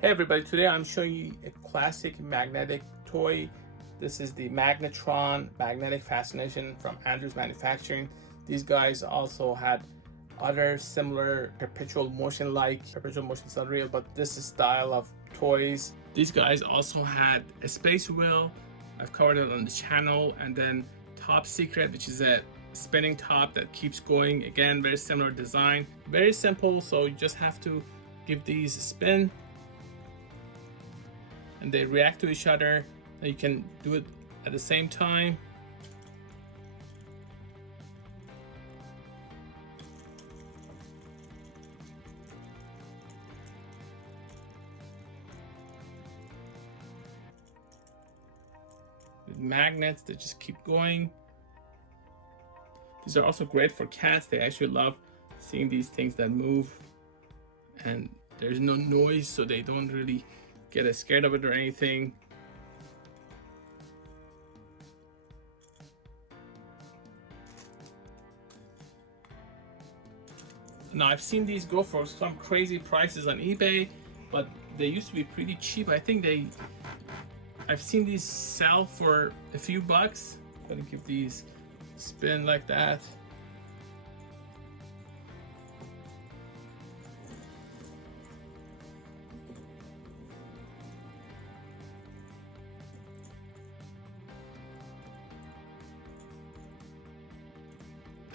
Hey everybody, today I'm showing you a classic magnetic toy. This is the Magnetron magnetic fascination from Andrews Manufacturing. These guys also had other similar perpetual motion is not real, but this is style of toys. These guys also had a space wheel. I've covered it on the channel, and then Top Secret, which is a spinning top that keeps going. Again, very similar design, very simple. So you just have to give these a spin and they react to each other, and you can do it at the same time. With magnets that just keep going. These are also great for cats. They actually love seeing these things that move, and there's no noise, so they don't really get scared of it or anything. Now I've seen these go for some crazy prices on eBay, but they used to be pretty cheap. I think I've seen these sell for a few bucks. I'm gonna give these a spin like that.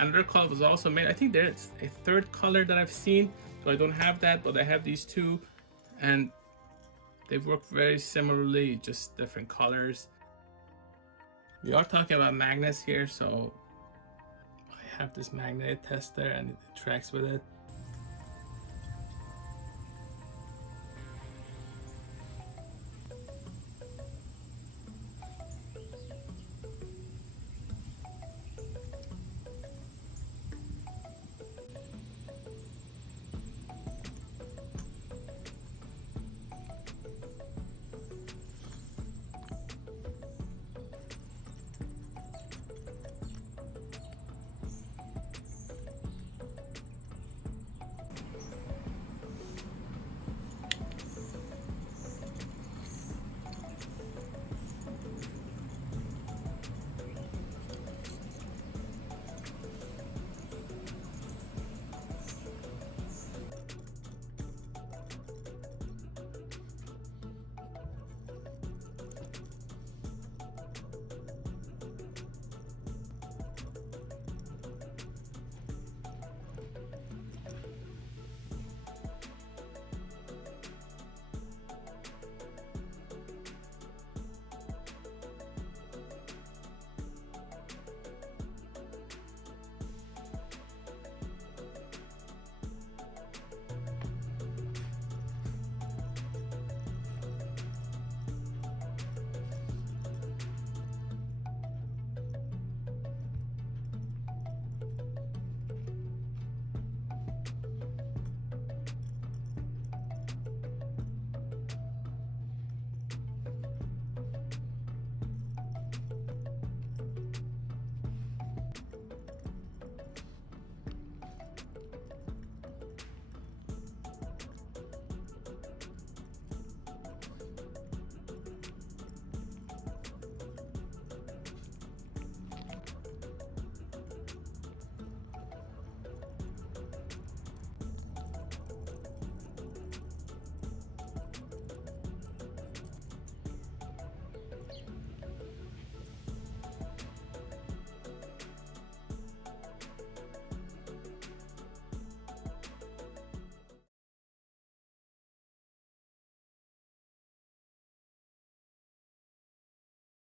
Another color was also made. I think there's a third color that I've seen, so I don't have that, but I have these two, and they work very similarly, just different colors. We are talking about magnets here, so I have this magnet tester and it tracks with it.